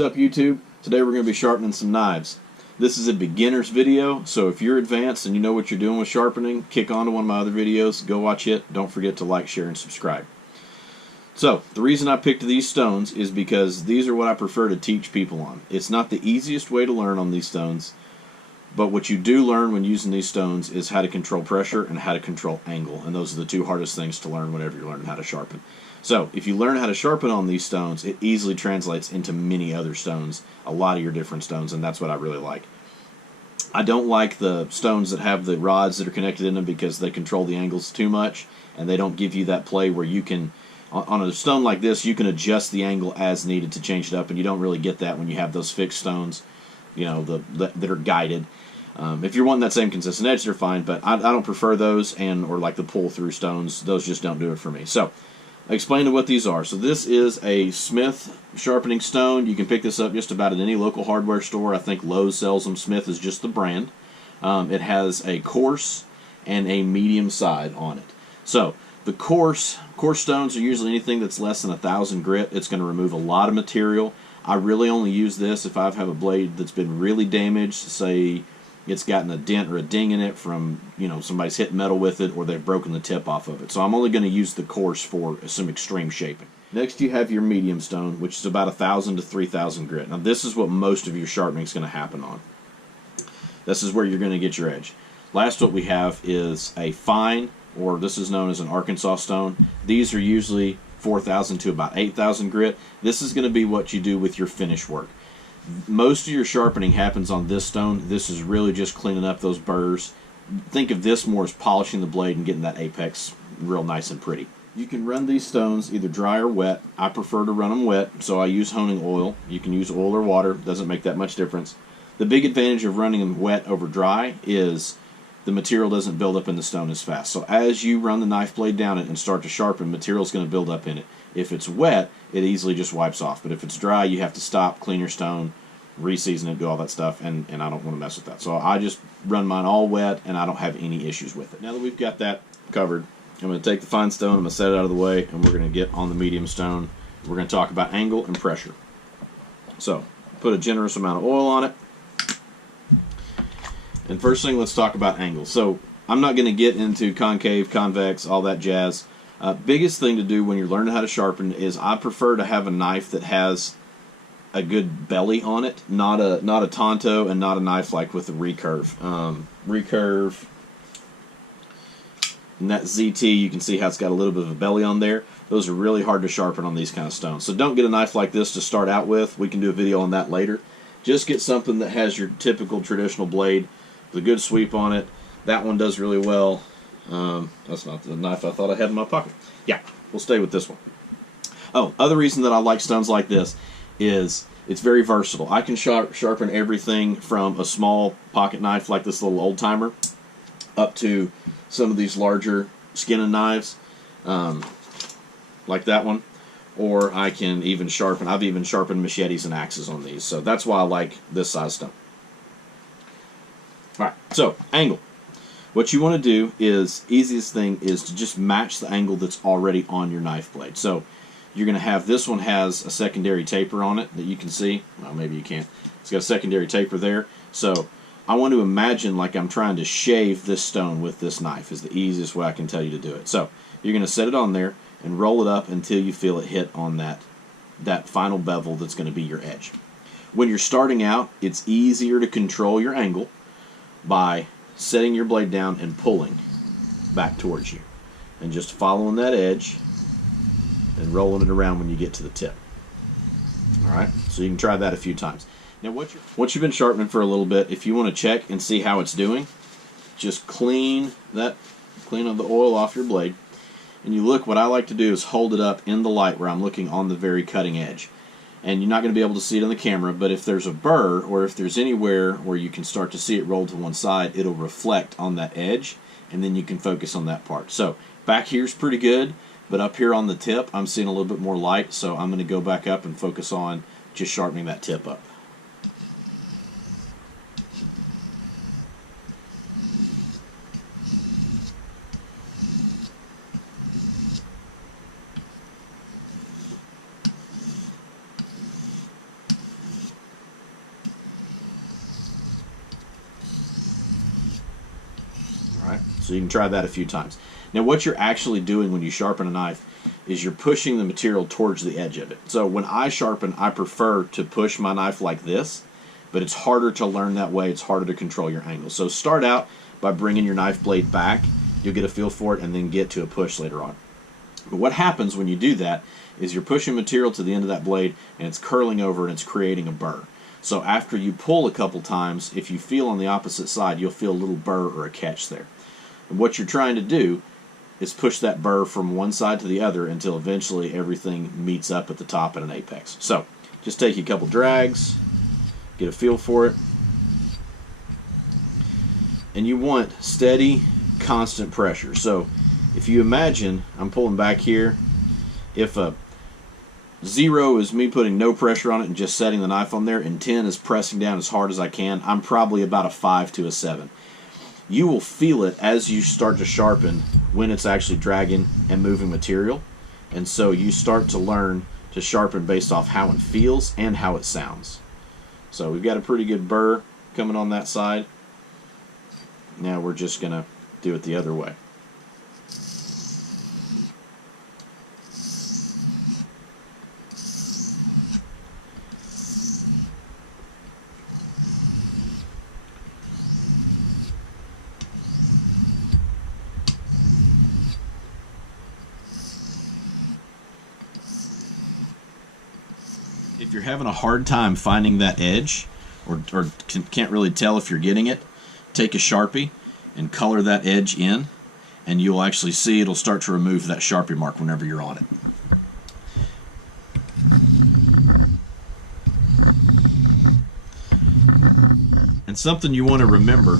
What's up, YouTube? Today we're going to be sharpening some knives. This is a beginner's video, so if you're advanced and you know what you're doing with sharpening, kick on to one of my other videos, go watch it. Don't forget to like, share, and subscribe. So, the reason I picked these stones is because these are what I prefer to teach people on. It's not the easiest way to learn on these stones, but what you do learn when using these stones is how to control pressure and how to control angle, and those are the two hardest things to learn whenever you're learning how to sharpen. So, if you learn how to sharpen on these stones, it easily translates into many other stones, a lot of your different stones, and that's what I really like. I don't like the stones that have the rods that are connected in them because they control the angles too much, and they don't give you that play where you can, on a stone like this, you can adjust the angle as needed to change it up, and you don't really get that when you have those fixed stones, you know, that are guided. If you're wanting that same consistent edge, they're fine, but I don't prefer those, or like the pull-through stones. Those just don't do it for me. So, I'll explain what these are. So this is a Smith sharpening stone. You can pick this up just about at any local hardware store. I think Lowe's sells them. Smith is just the brand. It has a coarse and a medium side on it. So the coarse stones are usually anything that's less than 1,000 grit. It's going to remove a lot of material. I really only use this if I have a blade that's been really damaged, say it's gotten a dent or a ding in it from, you know, somebody's hit metal with it or they've broken the tip off of it. So I'm only going to use the coarse for some extreme shaping. Next you have your medium stone, which is about 1,000 to 3,000 grit. Now this is what most of your sharpening is going to happen on. This is where you're going to get your edge. Last what we have is a fine, or this is known as an Arkansas stone. These are usually 4,000 to about 8,000 grit. This is going to be what you do with your finish work. Most of your sharpening happens on this stone. This is really just cleaning up those burrs. Think of this more as polishing the blade and getting that apex real nice and pretty. You can run these stones either dry or wet. I prefer to run them wet, so I use honing oil. You can use oil or water. Doesn't make that much difference. The big advantage of running them wet over dry is the material doesn't build up in the stone as fast. So as you run the knife blade down it and start to sharpen, material is going to build up in it. If it's wet, it easily just wipes off. But if it's dry, you have to stop, clean your stone, re-season it, do all that stuff, and I don't want to mess with that. So I just run mine all wet, and I don't have any issues with it. Now that we've got that covered, I'm going to take the fine stone, I'm going to set it out of the way, and we're going to get on the medium stone. We're going to talk about angle and pressure. So, put a generous amount of oil on it. And first thing, let's talk about angle. So, I'm not going to get into concave, convex, all that jazz. Biggest thing to do when you're learning how to sharpen is I prefer to have a knife that has a good belly on it, not a Tonto, and not a knife like with a recurve. Recurve, and that ZT, you can see how it's got a little bit of a belly on there. Those are really hard to sharpen on these kind of stones. So don't get a knife like this to start out with. We can do a video on that later. Just get something that has your typical traditional blade with a good sweep on it. That one does really well. That's not the knife I thought I had in my pocket. Yeah, we'll stay with this one. Oh, other reason that I like stones like this is it's very versatile. I can sharpen everything from a small pocket knife like this little old timer up to some of these larger skinning knives like that one, or I can even sharpen, I've even sharpened machetes and axes on these, so that's why I like this size stone. Alright, so angle. What you want to do is, easiest thing is to just match the angle that's already on your knife blade. So you're going to have, this one has a secondary taper on it that you can see. Well, maybe you can't. It's got a secondary taper there. So I want to imagine like I'm trying to shave this stone with this knife is the easiest way I can tell you to do it. So you're going to set it on there and roll it up until you feel it hit on that final bevel that's going to be your edge. When you're starting out, it's easier to control your angle by setting your blade down and pulling back towards you and just following that edge and rolling it around when you get to the tip. Alright, so you can try that a few times. Now once you've been sharpening for a little bit, if you want to check and see how it's doing, just clean the oil off your blade, and you look, what I like to do is hold it up in the light where I'm looking on the very cutting edge. And you're not going to be able to see it on the camera, but if there's a burr, or if there's anywhere where you can start to see it roll to one side, it'll reflect on that edge, and then you can focus on that part. So back here's pretty good, but up here on the tip, I'm seeing a little bit more light, so I'm going to go back up and focus on just sharpening that tip up. All right, so you can try that a few times. Now what you're actually doing when you sharpen a knife is you're pushing the material towards the edge of it. So when I sharpen, I prefer to push my knife like this, but it's harder to learn that way. It's harder to control your angle. So start out by bringing your knife blade back. You'll get a feel for it and then get to a push later on. But what happens when you do that is you're pushing material to the end of that blade and it's curling over and it's creating a burr. So after you pull a couple times, if you feel on the opposite side, you'll feel a little burr or a catch there. And what you're trying to do is push that burr from one side to the other until eventually everything meets up at the top at an apex. So just take a couple drags, get a feel for it, and you want steady, constant pressure. So if you imagine, I'm pulling back here, if a 0 is me putting no pressure on it and just setting the knife on there, and 10 is pressing down as hard as I can, I'm probably about a 5 to a 7. You will feel it as you start to sharpen when it's actually dragging and moving material, and so you start to learn to sharpen based off how it feels and how it sounds. So we've got a pretty good burr coming on that side. Now we're just going to do it the other way. If you're having a hard time finding that edge, or can't really tell if you're getting it, take a Sharpie and color that edge in, and you'll actually see it'll start to remove that Sharpie mark whenever you're on it. And something you want to remember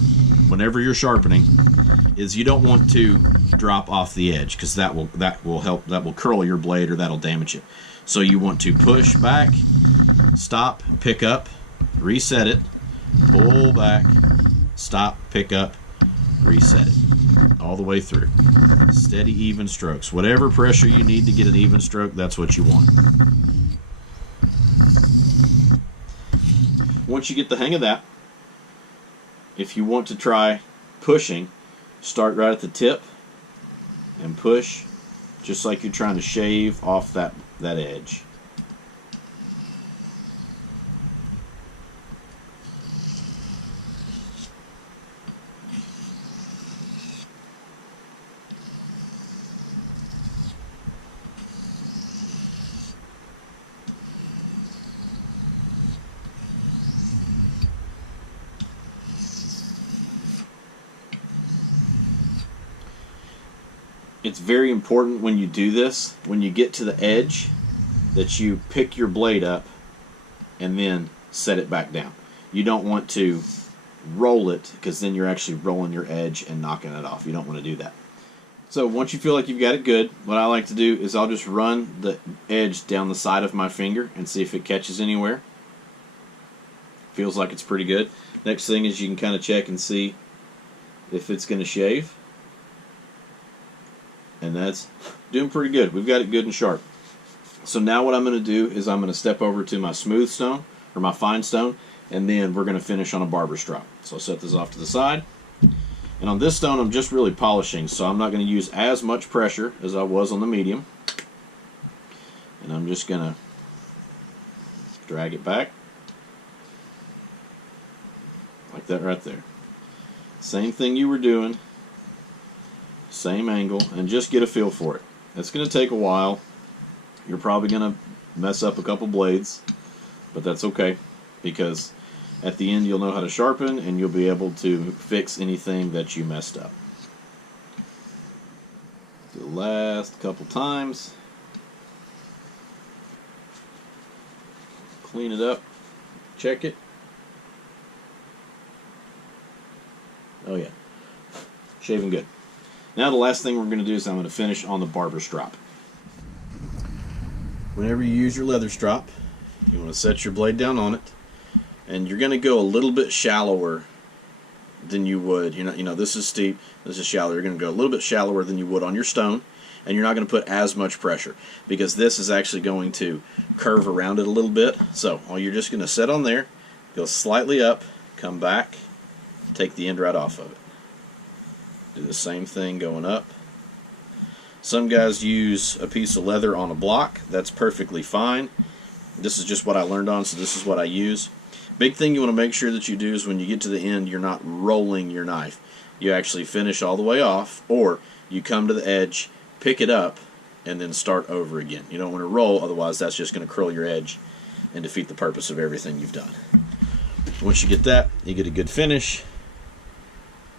whenever you're sharpening is you don't want to drop off the edge, because that will curl your blade or that'll damage it. So you want to push back, stop, pick up, reset it, pull back, stop, pick up, reset it, all the way through. Steady, even strokes. Whatever pressure you need to get an even stroke, that's what you want. Once you get the hang of that, if you want to try pushing, start right at the tip and push just like you're trying to shave off that edge. It's very important when you do this, when you get to the edge, that you pick your blade up and then set it back down. You don't want to roll it, because then you're actually rolling your edge and knocking it off. You don't want to do that. So once you feel like you've got it good, what I like to do is I'll just run the edge down the side of my finger and see if it catches anywhere. Feels like it's pretty good. Next thing is you can kind of check and see if it's going to shave. And that's doing pretty good. We've got it good and sharp. So now what I'm going to do is I'm going to step over to my smooth stone, or my fine stone, and then we're going to finish on a barber strop. So I'll set this off to the side. And on this stone I'm just really polishing, so I'm not going to use as much pressure as I was on the medium. And I'm just going to drag it back. Like that right there. Same thing you were doing. Same angle, and just get a feel for it. It's going to take a while. You're probably going to mess up a couple blades, but that's okay, because at the end you'll know how to sharpen and you'll be able to fix anything that you messed up. The last couple times. Clean it up. Check it. Oh yeah. Shaving good. Now the last thing we're going to do is I'm going to finish on the barber strop. Whenever you use your leather strop, you want to set your blade down on it, and you're going to go a little bit shallower than you would. You know, this is steep, this is shallow. You're going to go a little bit shallower than you would on your stone, and you're not going to put as much pressure, because this is actually going to curve around it a little bit. So you're just going to set on there, go slightly up, come back, take the end right off of it. Do the same thing going up. Some guys use a piece of leather on a block. That's perfectly fine. This is just what I learned on, so this is what I use. Big thing you want to make sure that you do is when you get to the end, you're not rolling your knife. You actually finish all the way off, or you come to the edge, pick it up, and then start over again. You don't want to roll, otherwise that's just going to curl your edge and defeat the purpose of everything you've done. Once you get that, you get a good finish.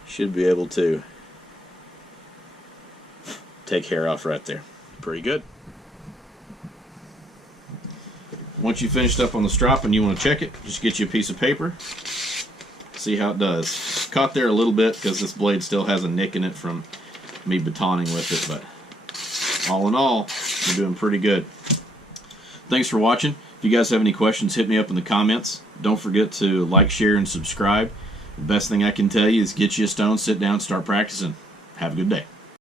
Should be able to take hair off right there. Pretty good. Once you finished up on the stropping, you want to check it. Just get you a piece of paper. See how it does. Caught there a little bit because this blade still has a nick in it from me batoning with it, but all in all, we're doing pretty good. Thanks for watching. If you guys have any questions, hit me up in the comments. Don't forget to like, share, and subscribe. The best thing I can tell you is get you a stone, sit down, start practicing. Have a good day.